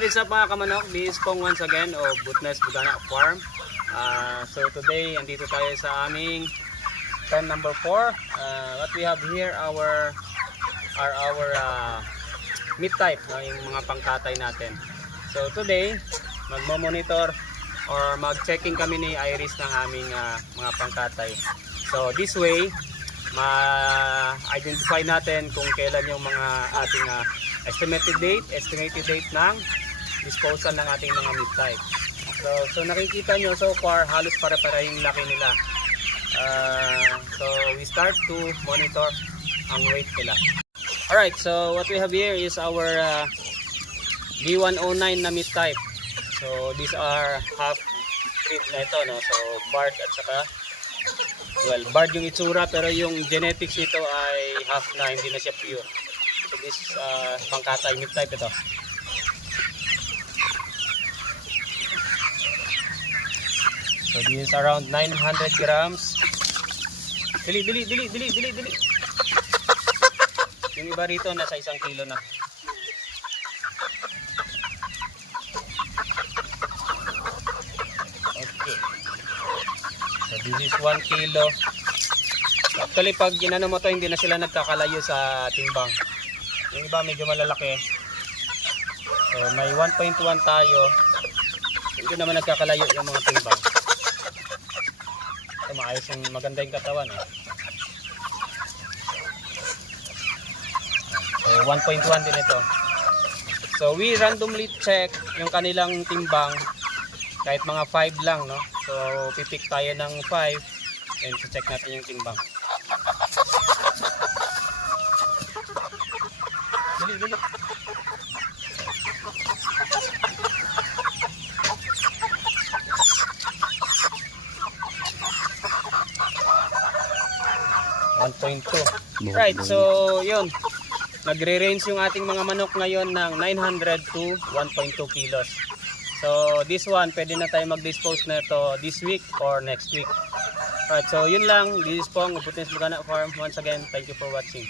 What is up mga kamanok? This is Pong once again of Butnes Bugana Farm. So today, andito tayo sa aming pen number 4. What we have here are our meat type, no? Yung mga pangkatay natin. So today, magmo-monitor or mag-checking kami ni Iris ng aming mga pangkatay. So this way, ma-identify natin kung kailan yung mga ating estimated date ng disposal ng ating mga meat type. So nakikita nyo so far halos para-para yung laki nila. So we start to monitor ang weight nila. Alright, so what we have here is our B109 na meat type. So these are half rib na ito, no? So barred at saka, well, barred yung itsura pero yung genetics nito ay half na, hindi na siya pure. So this is pangkatay meat type ito. So this is around 900 grams. Dili. Yung iba rito nasa 1 kilo na. Okay. So this is 1 kilo. Actually pag ginano mo to, hindi na sila nagkakalayo sa timbang. Yung iba medyo malalaki. So may 1.1 tayo. Hindi naman nagkakalayo yung mga timbang. So maayos yung maganda yung katawan. So 1.1 din ito. So we randomly check yung kanilang timbang. Kahit mga 5 lang, no? So pipick tayo ng 5 and check natin yung timbang. Dali. 1.2. Right, so yun. Nagre-range yung ating mga manok ngayon ng 900 to 1.2 kilos. So this one, pwede na tayo mag-dispose na ito this week or next week. Right, so yun lang. This is Pong of Butnes Bugana Farm. Once again, thank you for watching.